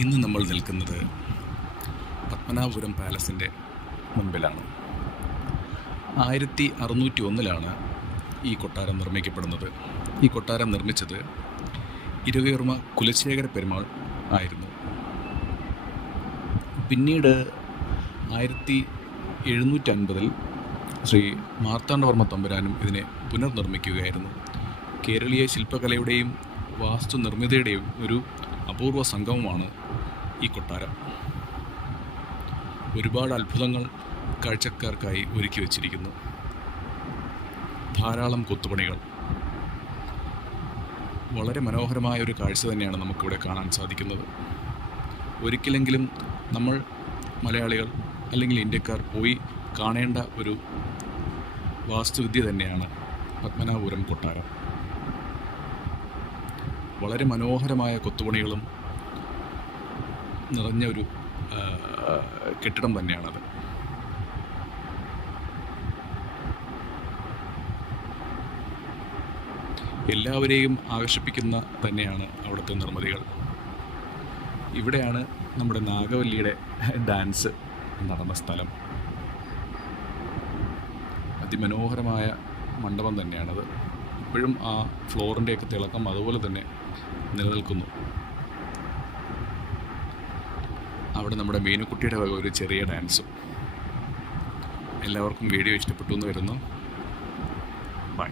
ഇന്ന് നമ്മൾ നിൽക്കുന്നത് പത്മനാഭപുരം പാലസിൻ്റെ മുൻപിലാണ്. 1601 ഈ കൊട്ടാരം നിർമ്മിക്കപ്പെടുന്നത്. ഈ കൊട്ടാരം നിർമ്മിച്ചത് ഇരവിവർമ്മ കുലശേഖര പെരുമാൾ ആയിരുന്നു. പിന്നീട് 1750 ശ്രീ മാർത്താണ്ഡവർമ്മ തമ്പുരാനും ഇതിനെ പുനർനിർമ്മിക്കുകയായിരുന്നു. കേരളീയ ശില്പകലയുടെയും വാസ്തുനിർമ്മിതിയുടെയും ഒരു അപൂർവ സംഗമമാണ് ഈ കൊട്ടാരം. ഒരുപാട് അത്ഭുതങ്ങൾ കാഴ്ചക്കാർക്കായി ഒരുക്കി വച്ചിരിക്കുന്നു. ധാരാളം കൊത്തുപണികൾ. വളരെ മനോഹരമായ ഒരു കാഴ്ച തന്നെയാണ് നമുക്കിവിടെ കാണാൻ സാധിക്കുന്നത്. ഒരിക്കലെങ്കിലും നമ്മൾ മലയാളികൾ അല്ലെങ്കിൽ ഇന്ത്യക്കാർ പോയി കാണേണ്ട ഒരു വാസ്തുവിദ്യ തന്നെയാണ് പത്മനാഭപുരം കൊട്ടാരം. വളരെ മനോഹരമായ കൊത്തുപണികളും നിറഞ്ഞ ഒരു കെട്ടിടം തന്നെയാണത്. എല്ലാവരെയും ആകർഷിപ്പിക്കുന്ന തന്നെയാണ് അവിടുത്തെ നിർമ്മിതികൾ. ഇവിടെയാണ് നമ്മുടെ നാഗവല്ലിയുടെ ഡാൻസ് നടന്ന സ്ഥലം. അതിമനോഹരമായ മണ്ഡപം തന്നെയാണത്. ഇപ്പോഴും ആ ഫ്ലോറിൻ്റെയൊക്കെ തിളക്കം അതുപോലെ തന്നെ നിലനിൽക്കുന്നു. അവിടെ നമ്മുടെ മീനുക്കുട്ടിയുടെ വക ഒരു ചെറിയ ഡാൻസും. എല്ലാവർക്കും വീഡിയോ ഇഷ്ടപ്പെട്ടു എന്ന് വരുന്നു. ബൈ.